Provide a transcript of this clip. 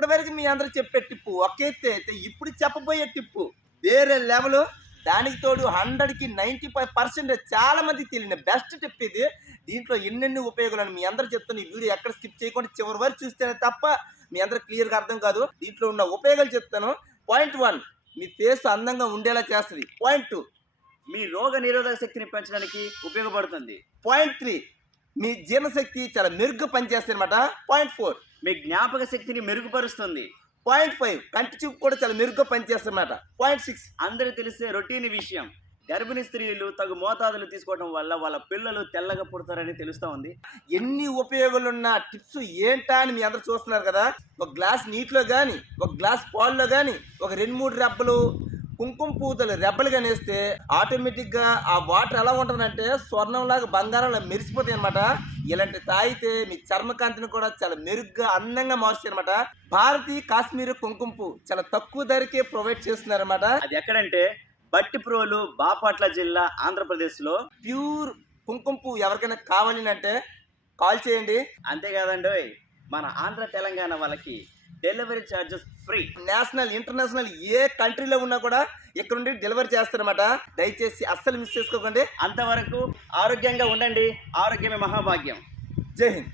ఇప్పటివరకు మీ అందరూ చెప్పే టిప్పు ఒకే అయితే ఇప్పుడు చెప్పబోయే టిప్పు వేరే లెవెల్ దానికి తోడు హండ్రెడ్కి నైంటీ ఫైవ్ పర్సెంట్ చాలామందికి తెలియని బెస్ట్ టిప్ ఇది. దీంట్లో ఎన్నెన్ని ఉపయోగాలు మీ అందరూ చెప్తాను ఈ వీడియో ఎక్కడ స్కిప్ చేయకుండా చివరి వరకు చూస్తేనే తప్ప మీ అందరూ క్లియర్గా అర్థం కాదు. దీంట్లో ఉన్న ఉపయోగాలు చెప్తాను. పాయింట్ వన్ మీ ఫేస్ అందంగా ఉండేలా చేస్తుంది. పాయింట్ టూ మీ రోగ నిరోధక శక్తిని పెంచడానికి ఉపయోగపడుతుంది. పాయింట్ త్రీ మీ జీర్ణశక్తి చాలా మెరుగ్గా పనిచేస్తుంది అనమాట పాయింట్ ఫోర్ మీ జ్ఞాపక శక్తిని మెరుగుపరుస్తుంది. పాయింట్ ఫైవ్ కంటి చూపు కూడా చాలా మెరుగ్గా పనిచేస్తుంది అనమాట పాయింట్ సిక్స్ అందరూ తెలిసే రొటీన్ విషయం. గర్భిణీ స్త్రీలు తగు మోతాదులు తీసుకోవడం వల్ల వాళ్ళ పిల్లలు తెల్లగా పుడతారని తెలుస్తూ ఉంది. ఎన్ని ఉపయోగాలున్న టిప్స్ ఏంటా అని మీ అందరు చూస్తున్నారు కదా? ఒక గ్లాస్ నీటిలో కానీ ఒక గ్లాస్ పాల్లో కానీ ఒక రెండు మూడు రెబ్బలు కుంకుమ పూతలు రెబ్బలుగా నేస్తే ఆటోమేటిక్గా ఆ వాటర్ ఎలా ఉంటుందంటే స్వర్ణంలాగా బంగారంలా మెరిసిపోతాయి అనమాట ఇలాంటి తాగితే మీ చర్మకాంతిని కూడా చాలా మెరుగ్గా అందంగా మారుస్తాయి అనమాట భారతీయ కాశ్మీర్ కుంకుమ పువ్వు చాలా తక్కువ ధరకే ప్రొవైడ్ చేస్తున్నారు అనమాట అది ఎక్కడంటే బట్టిప్రోలు బాపట్ల జిల్లా ఆంధ్రప్రదేశ్లో. ప్యూర్ కుంకుమ పువ్వు ఎవరికైనా కావాలి అంటే కాల్ చేయండి. అంతేకాదండి మన ఆంధ్ర తెలంగాణ వాళ్ళకి delivery charges free. National international ఏ కంట్రీలో ఉన్నా కూడా ఇక్కడ నుండి డెలివరీ చేస్తారన్నమాట. దయచేసి అస్సలు మిస్ చేసుకోకండి. అంతవరకు ఆరోగ్యంగా ఉండండి. ఆరోగ్యమే మహాభాగ్యం. జై హింద్.